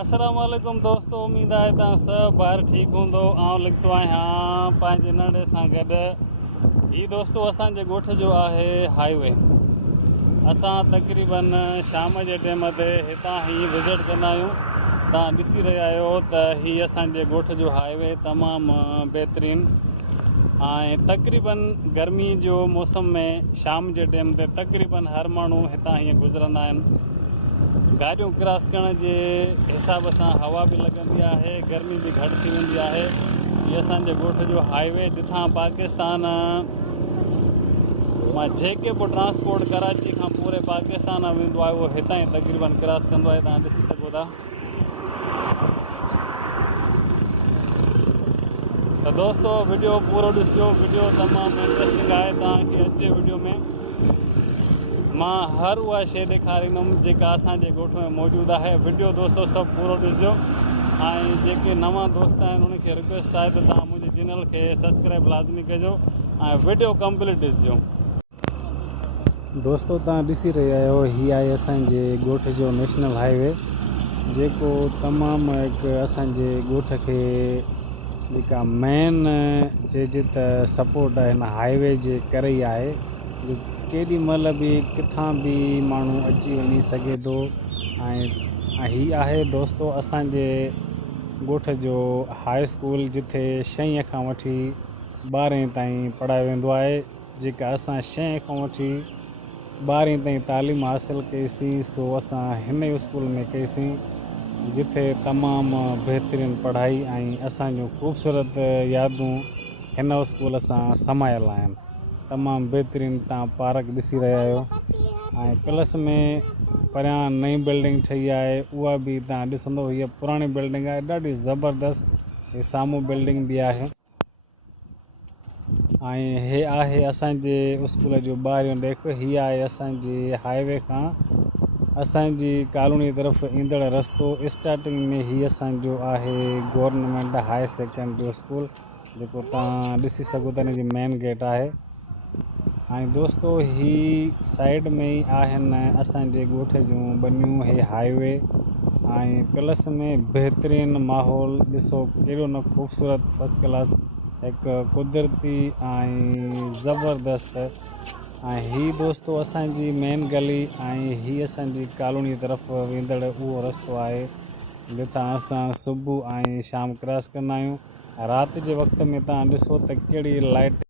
अस्सलाम वालेकुम दोस्तों, उम्मीद है तुम सब बाहर ठीक होंदो। आऊं लिखतो आहियां पंहिंजे नंढे सां गॾु। ही दोस्तों असांजे ॻोठ जो आहे हाईवे। असां तक़रीबन शाम जे टाइम ते हितां ही विज़िट कंदा आहियूं। तव्हां ॾिसी रहिया आहियो त ही असांजे ॻोठ जो हाईवे तमामु बहितरीन ऐं तक़रीबन गर्मी जो मौसम में शाम जे टाइम ते तक़रीबन हर माण्हू हितां हीअं गुज़रंदा आहिनि। गाड़ियों क्रॉस करण के हिसाब से हवा भी लगंदी है, गर्मी भी घट थी वेंदी है। ये असांजे ॻोठ जो हाईवे जिथां पाकिस्तान मां जेके बि ट्रांसपोर्ट कराची खां पूरे पाकिस्तान वेंदो आहे उहो हितां ई तक़रीबन क्रॉस कंदो आहे। तव्हां ॾिसी सघो था। तो दोस्तों वीडियो पूरो ॾिसिजो, वीडियो तमामु इंट्रस्टिंग है। तव्हांखे अचे वीडियो में मां हर उहा शइ ॾेखारींदुमि जेका असांजे ॻोठ में मौजूदु आहे। वीडियो दोस्तों सभु पूरो ॾिसिजो ऐं जेके नवां दोस्त आहिनि उनखे रिक्वेस्ट आहे त तव्हां मुंहिंजे चैनल खे सब्सक्राइब लाज़मी कजो ऐं वीडियो कंप्लीट ॾिसिजो। दोस्तों तव्हां ॾिसी रहिया आहियो, हीअ आहे असांजे ॻोठ जो नेशनल हाईवे जेको तमामु हिकु असांजे ॻोठ खे जेका मेन चइजे त सपोर्ट आहे हिन हाईवे जे करे ई आहे। केॾी महिल बि किथां बि माण्हू अची वञी सघे थो। ऐं हीअ आहे दोस्तों असांजे ॻोठ जो हाई स्कूल जिथे 6 खां वठी 12 ताईं पढ़ायो वेंदो आहे। जेका असां 6 खां वठी 12 ताईं तालीम हासिलु कईसीं सो असां हिन स्कूल में कईसीं जिथे तमामु बहितरीनु पढ़ाई ऐं असांजूं ख़ूबसूरत यादूं हिन स्कूल सां समायल आहिनि। तमामु बहितरीनु तव्हां पार्क ॾिसी रहिया आहियो ऐं प्लस में परियां नई बिल्डिंग ठही आहे उहा बि तव्हां ॾिसंदो। हीअ पुराणी बिल्डिंग आहे ॾाढी ज़बरदस्त। हे साम्हूं बिल्डिंग बि आहे ऐं हे आहे असांजे स्कूल जो ॿाहिरियों ॾेख। हीअ आहे असांजे हाईवे खां असांजी कॉलोनी तरफ़ ईंदड़ रस्तो। स्टार्टिंग में ही असांजो आहे गवर्नमेंट हायर सेकेंडरी स्कूल जेको तव्हां ॾिसी सघो था। हिन जी मेन गेट आहे ऐं दोस्तों ही साइड में ई आहिनि असांजे ॻोठ जूं बनियूं हे हाईवे ऐं प्लस में बहितरीनु माहौल ॾिसो केॾो न ख़ूबसूरत फर्स्ट क्लास हिकु कुदरती ऐं ज़बरदस्त। ऐं ही दोस्तों असांजी मेन गली ऐं ही असांजी कॉलोनी तरफ़ वेंदड़ उहो रस्तो आहे जितां असां सुबुह ऐं शाम क्रॉस कंदा आहियूं। राति जे वक़्त में तव्हां ॾिसो त कहिड़ी लाइट